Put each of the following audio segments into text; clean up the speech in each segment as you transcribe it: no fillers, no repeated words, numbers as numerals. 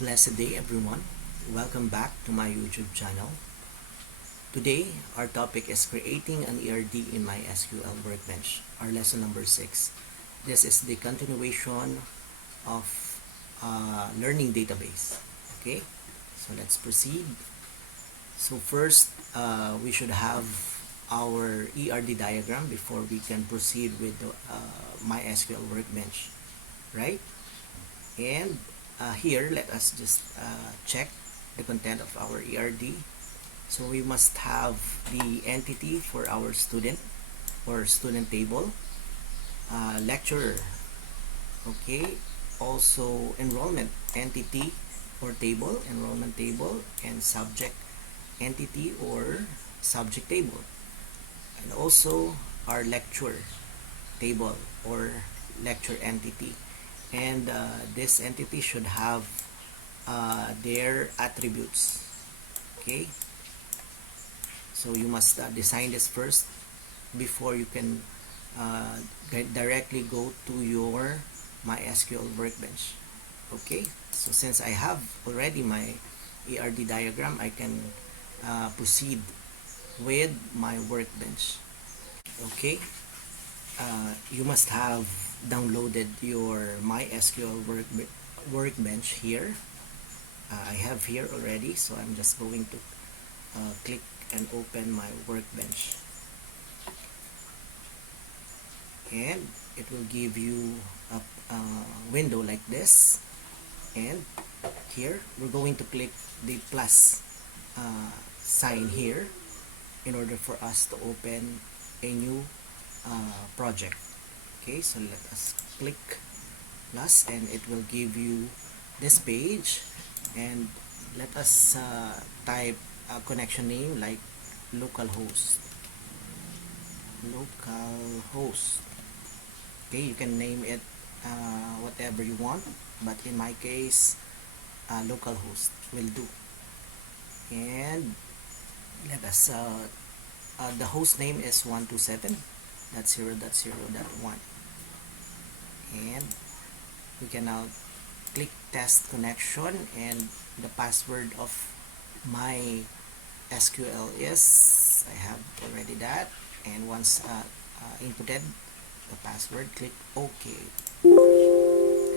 Blessed day, everyone. Welcome back to my YouTube channel. Today, our topic is creating an ERD in MySQL Workbench, our lesson number 6. This is the continuation of learning database. Okay, so let's proceed. So first, we should have our ERD diagram before we can proceed with the MySQL Workbench, right? And here, let us just check the content of our ERD. So we must have the entity for our student or student table, lecturer, okay, also enrollment entity or table, enrollment table, and subject entity or subject table, and also our lecture table or lecture entity. And this entity should have their attributes. Okay, so you must design this first before you can directly go to your MySQL Workbench. Okay, so since I have already my ERD diagram, I can proceed with my workbench. Okay, you must have downloaded your MySQL Workbench here. I have here already, so I'm just going to click and open my workbench, and it will give you a window like this. And here we're going to click the plus sign here in order for us to open a new project. Okay, so let us click plus and it will give you this page, and let us type a connection name like localhost. Okay, you can name it whatever you want, but in my case localhost will do. And let us the host name is 127.0.0.1, and we can now click test connection, and the password of my SQL is, I have already that, and once inputted the password, click OK.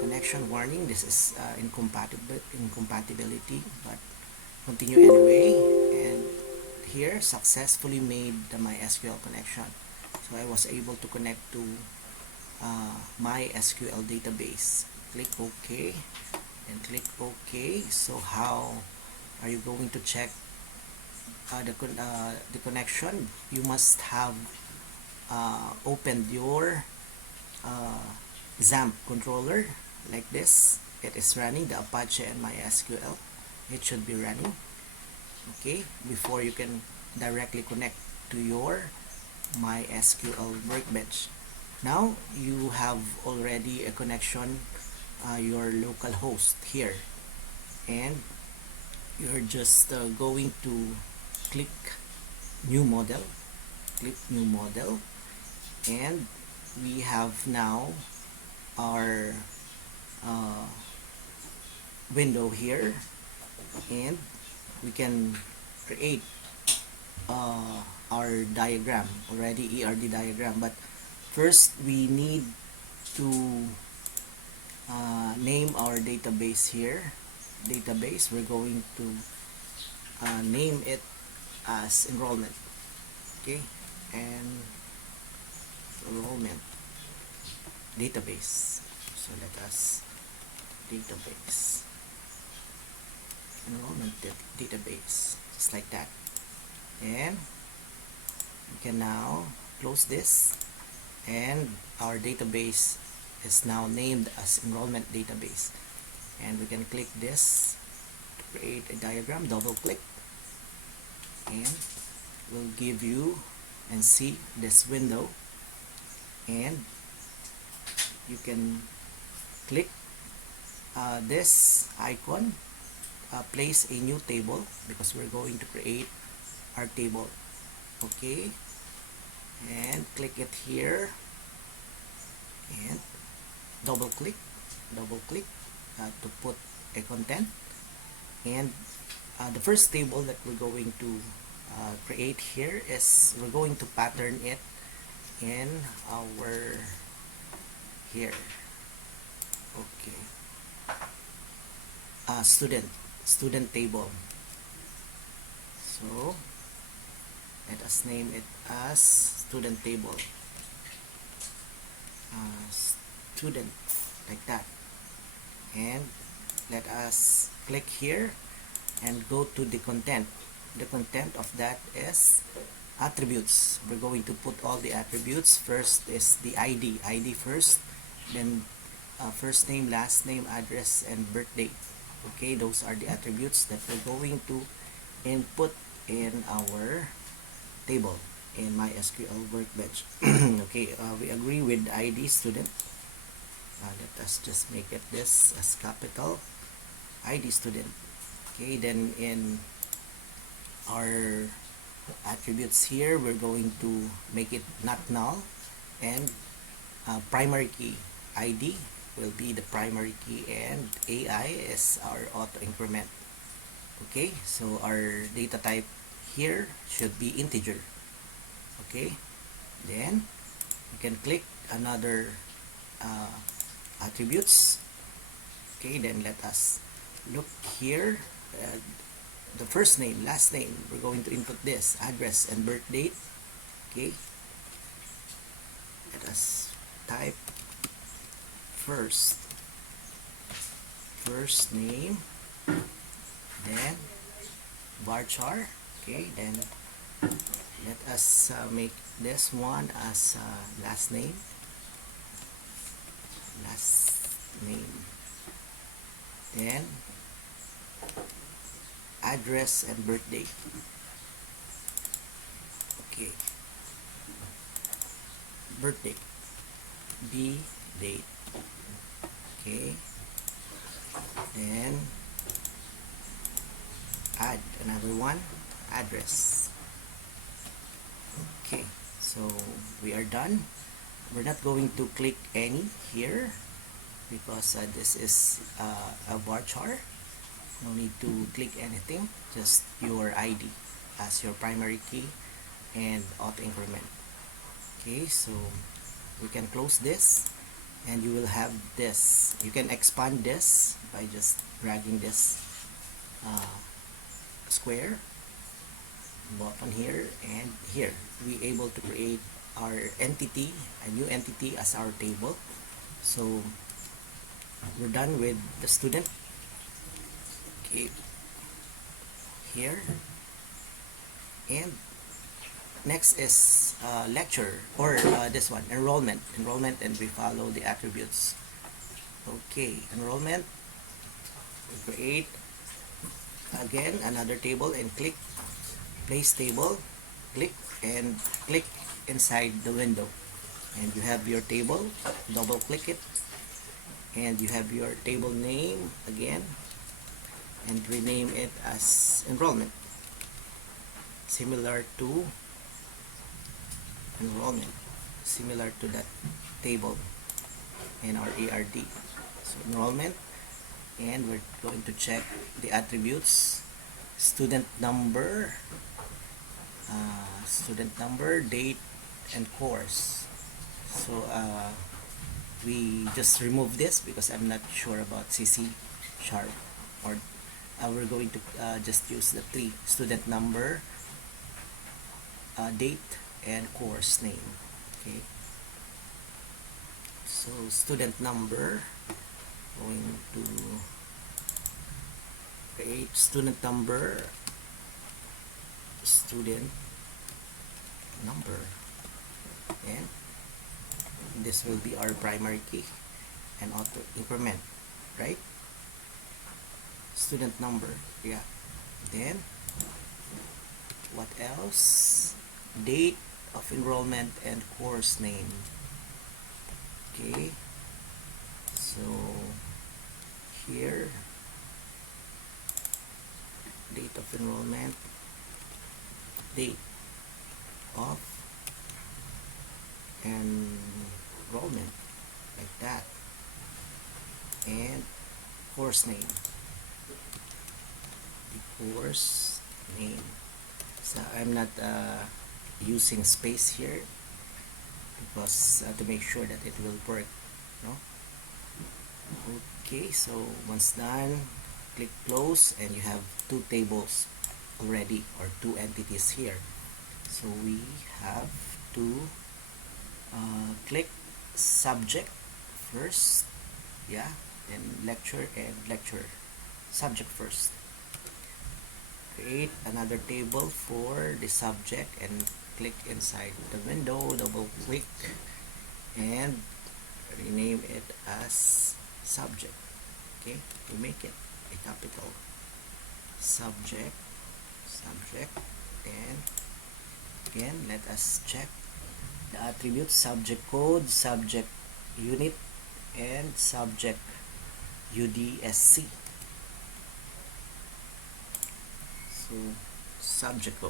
Connection warning, this is incompatibility, but continue anyway. And here, successfully made the MySQL connection. So I was able to connect to MySQL database. Click OK and click OK. So how are you going to check the connection? You must have opened your XAMPP controller like this. It is running the Apache and MySQL. It should be running, okay, before you can directly connect to your MySQL Workbench. Now you have already a connection, your local host here, and you're just going to click new model, and we have now our window here, and we can create our diagram already, ERD diagram. But first we need to name our database here. Database, we're going to name it as enrollment. Okay, and enrollment database. So let us database, enrollment database, just like that. And we can now close this, and our database is now named as enrollment database. And we can click this to create a diagram, double click, and will give you and see this window. And you can click this icon, place a new table, because we're going to create our table. Okay, and click it here and double click to put a content, And the first table that we're going to create here is we're going to pattern it in our here. Okay. Student table. So let us name it as student table. Student, like that. And let us click here and go to the content. The content of that is attributes. We're going to put all the attributes. First is the ID first, then first name, last name, address, and birthday. Okay, those are the attributes that we're going to input in our table in MySQL Workbench. Okay, we agree with ID student. Let us just make it this as capital ID student. Okay, then in our attributes here, we're going to make it not null, and primary key ID will be the primary key, and AI is our auto increment. Okay, so our data type here should be integer. Okay, then you can click another attributes. Okay, then let us look here. The first name, last name, we're going to input this, address and birth date. Okay, let us type first name, then varchar. Okay, then let us make this one as last name, then address and birthday. Okay, birthday, b date. Okay, then add another one, address. Okay, so we are done. We're not going to click any here because this is a varchar. No need to click anything, just your ID as your primary key and auto increment. Okay, so we can close this and you will have this. You can expand this by just dragging this square button here and here. We able to create our entity, a new entity as our table. So we're done with the student. Okay, here, and next is lecture, or this one, enrollment, and we follow the attributes. Okay, enrollment, we create again another table and click place table, click and click inside the window, and you have your table. Double click it and you have your table name again, and rename it as enrollment, similar to enrollment, similar to that table in our ERD. So enrollment, and we're going to check the attributes: student number, date, and course. So we just remove this because I'm not sure about CC sharp, or we're going to just use the three: student number, date, and course name. Okay, so student number, going to create student number, and this will be our primary key and auto increment, right? Student number, yeah. Then what else? Date of enrollment and course name. Okay, so here, date of enrollment, date of enrollment, like that, and course name. course name. So I'm not using space here because to make sure that it will work, no? Okay, so once done, click close, and you have two tables already, or two entities here. So we have to click subject first, yeah, then lecture and lecturer. Subject first. Create another table for the subject and click inside the window, double click, and rename it as subject. Okay, we make it a capital subject, and again let us check the attributes: subject code, subject unit, and subject UDSC. So subject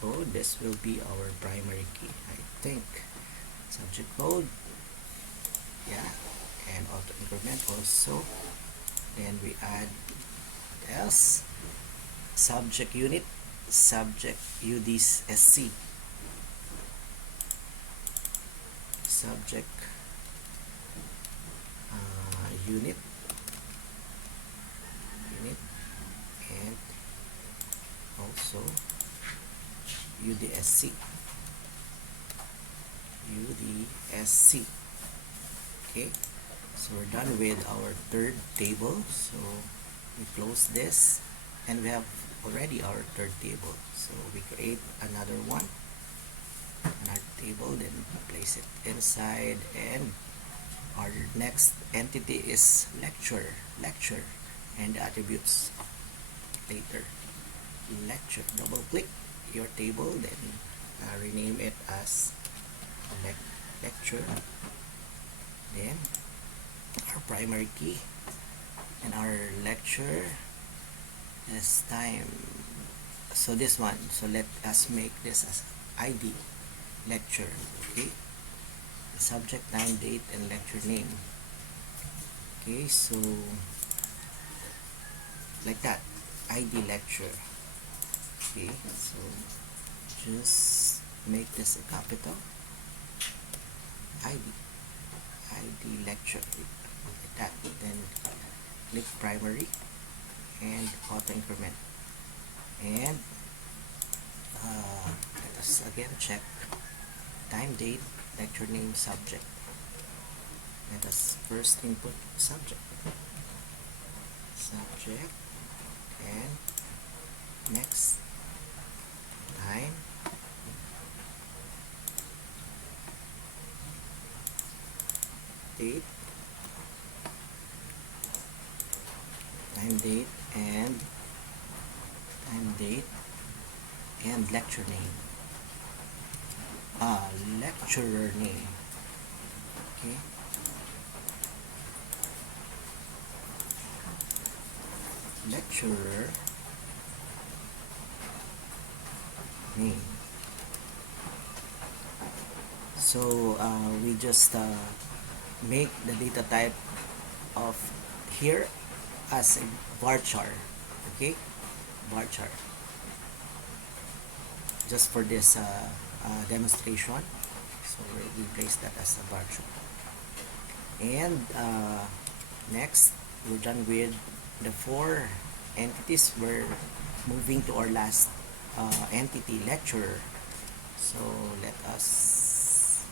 code, this will be our primary key, I think. Subject code, yeah, and auto increment also. Then we add what else? Subject unit, subject UDSC, subject unit, and also UDSC. Okay, so we're done with our third table. So we close this, and we have already our third table. So we create another table, then place it inside, and our next entity is lecture, and the attributes later. Lecture, double click your table, then rename it as lecture, then our primary key, and our lecture is time. So this one, so let us make this as ID lecture. Okay, the subject, time, date, and lecture name. Okay, so like that, ID lecture. Okay, so just make this a capital ID lecture, like that. Then click primary and auto increment, and let us again check time, date, lecture name, subject. Let us first input subject, and next time, date, and lecture name, lecturer name. Okay, lecturer name. So we just make the data type of here as a varchar. Okay, varchar, just for this demonstration. So we place that as a varchar. And next, we're done with the four entities. We're moving to our last entity, lecturer. So let us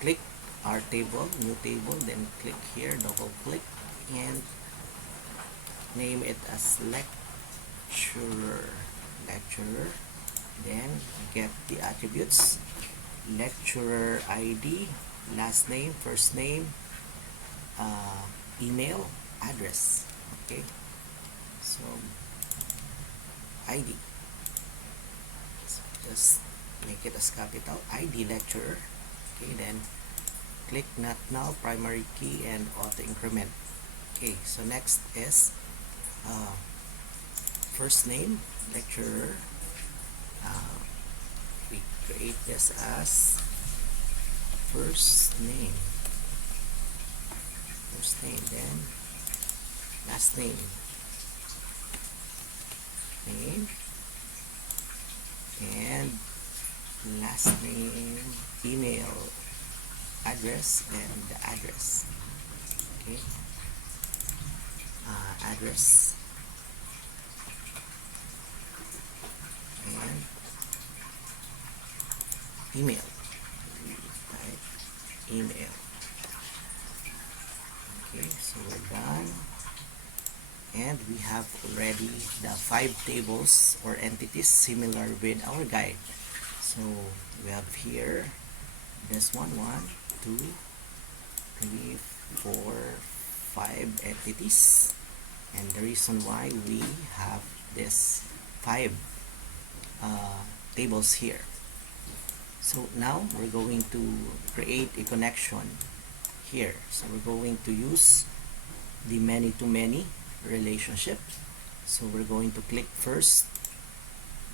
click our table, new table, then click here, double click, and name it as lecturer, then get the attributes: lecturer ID, last name, first name, email, address. Okay, so ID, so just make it as capital ID lecturer. Okay, then click not null, primary key, and auto increment. Okay, so next is first name, lecturer. We create this as first name, then last name, name, and last name, email, address, and the address. Okay, address and email. Type email. Okay, so we're done. And we have already the 5 tables or entities similar with our guide. So we have here this one, 2, 3, 4, 5 entities. And the reason why we have this 5 tables here. So now we're going to create a connection here. So we're going to use the many-to-many relationship. So we're going to click first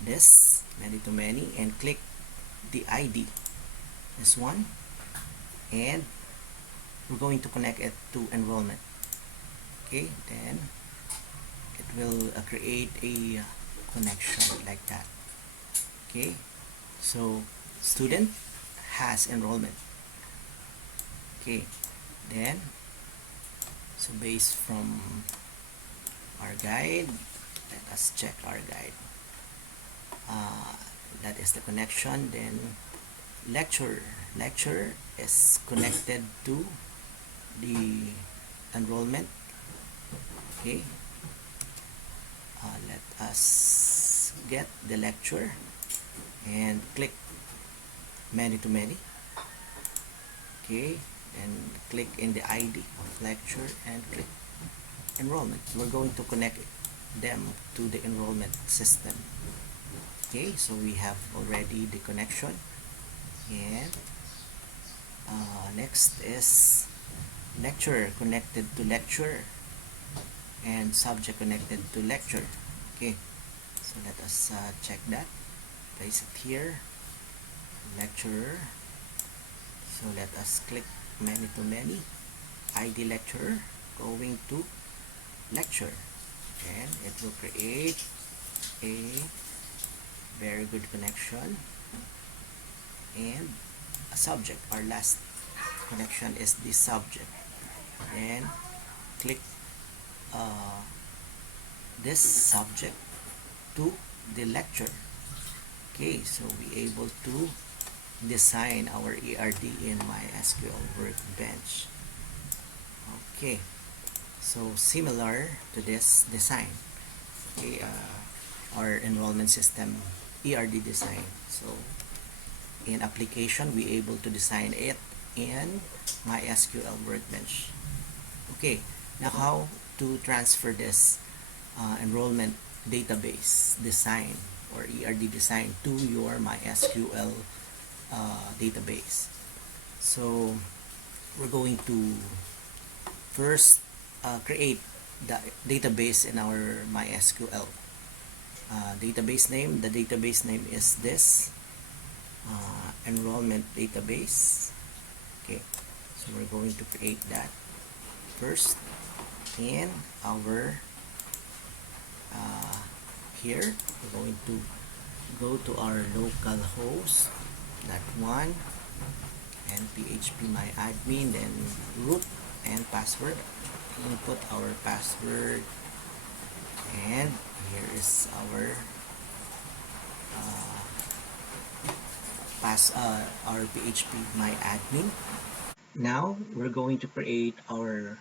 this many-to-many and click the ID, this one, and we're going to connect it to enrollment. Okay, then it will create a connection like that. Okay, so student has enrollment. Okay, then so based from our guide, let us check our guide. That is the connection. Then lecture is connected to the enrollment. Okay, let us get the lecture and click many-to-many. Okay, and click in the ID of lecture and click enrollment. We're going to connect them to the enrollment system. Okay, so we have already the connection, and next is lecturer connected to lecturer and subject connected to lecture. Okay, so let us check that. Place it here, lecturer. So let us click many-to-many, ID lecturer going to lecture, and it will create a very good connection. And a subject, our last connection is the subject, and click this subject to the lecture. Okay, so we able to design our ERD in MySQL Workbench. Okay, so similar to this design, okay, our enrollment system ERD design. So in application, we able to design it in MySQL Workbench. Okay, now how to transfer this enrollment database design or ERD design to your MySQL database. So we're going to first create the database in our MySQL database name. The database name is this enrollment database. Okay, so we're going to create that first in our here. We're going to go to our local host, that one, and phpMyAdmin, then root and password. Input our password, and here is our our phpMyAdmin. Now we're going to create our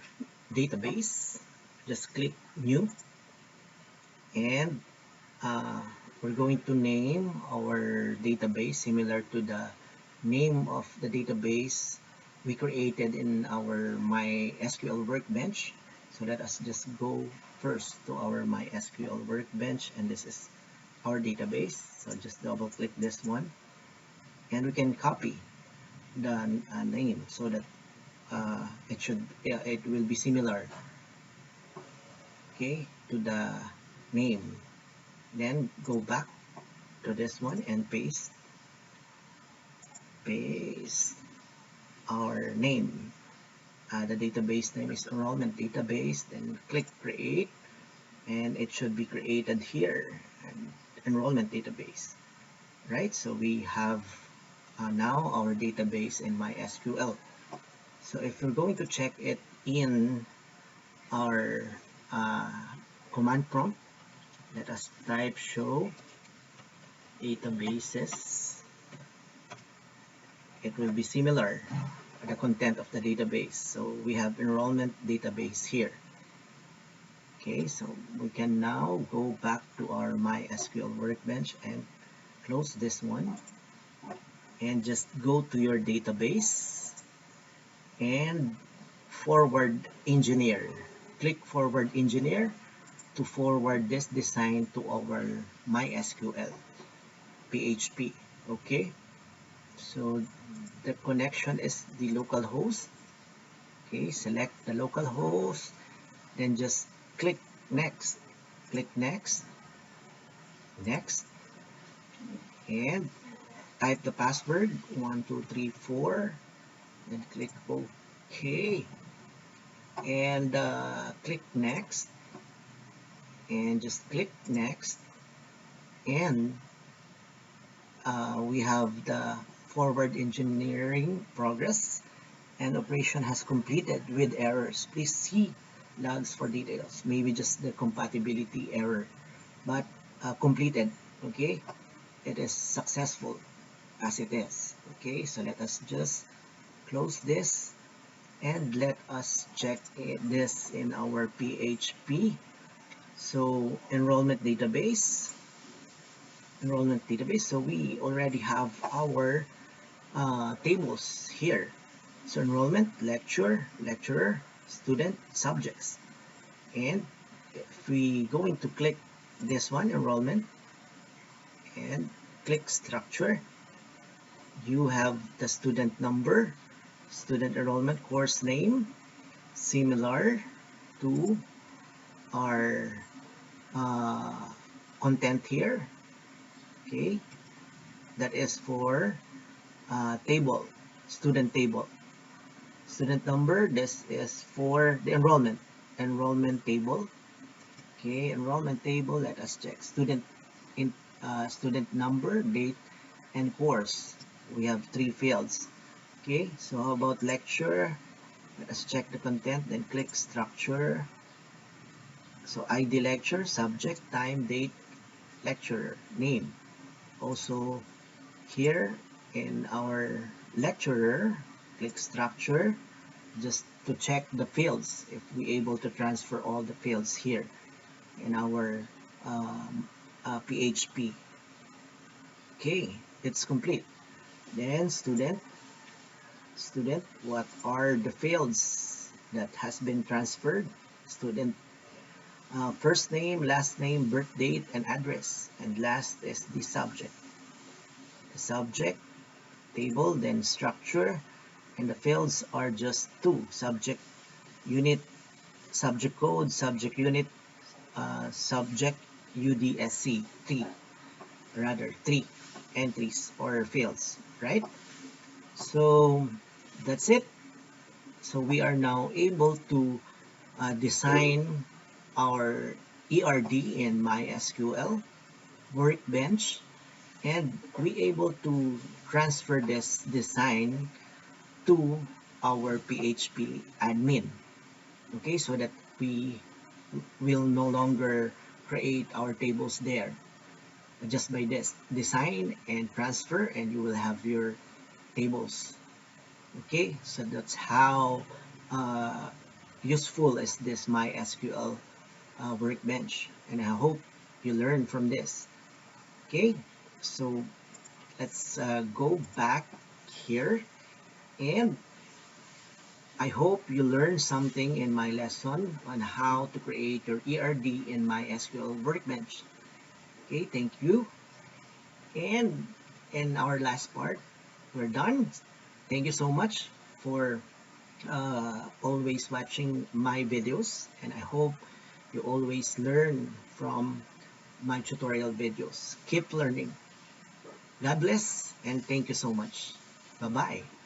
database. Just click new, and we're going to name our database similar to the name of the database we created in our MySQL Workbench. So let us just go first to our MySQL Workbench, and this is our database. So just double click this one, and we can copy the name so that it will be similar, okay, to the name. Then go back to this one and paste our name. The database name is enrollment database, then click create, and it should be created here, and enrollment database, right? So we have now our database in MySQL. So if we're going to check it in our uh, command prompt, let us type show databases. It will be similar, the content of the database. So we have enrollment database here. Okay, so we can now go back to our MySQL Workbench and close this one, and just go to your database and forward engineer. Click forward engineer to forward this design to our MySQL PHP. Okay, so the connection is the local host. Okay, select the local host, then just click next, click next, next, and type the password 1234, then click OK, and click next, and just click next, and we have the forward engineering progress and operation has completed with errors. Please see logs for details. Maybe just the compatibility error, but completed. Okay, it is successful as it is. Okay, so let us just close this and let us check this in our PHP. So enrollment database, so we already have our tables here. So enrollment, lecture, lecturer, student, subjects. And if we going to click this one, enrollment, and click structure, you have the student number, student enrollment, course name, similar to our content here. Okay, that is for table, student table. Student number, this is for the enrollment table. Okay, enrollment table, let us check student student number, date, and course. We have 3 fields. Okay, so how about lecture? Let us check the content, then click structure. So ID lecture, subject, time, date, lecturer, name. Also here in our lecturer, click structure just to check the fields, if we able to transfer all the fields here in our PHP. Okay, it's complete. Then student, what are the fields that has been transferred? Student first name, last name, birth date, and address. And last is the subject. The subject table, then structure, and the fields are just 2: subject unit, subject code, subject unit, subject UDSC, 3 entries or fields, right? So that's it. So we are now able to design our ERD in MySQL Workbench, and we able to transfer this design to our PHP admin. Okay, so that we will no longer create our tables there. Just by this design and transfer, and you will have your tables. Okay, so that's how useful is this MySQL Workbench, and I hope you learn from this. Okay, so let's go back here, and I hope you learned something in my lesson on how to create your ERD in MySQL Workbench. Okay, thank you. And in our last part, we're done. Thank you so much for always watching my videos, and I hope you always learn from my tutorial videos. Keep learning. God bless, and thank you so much. Bye-bye.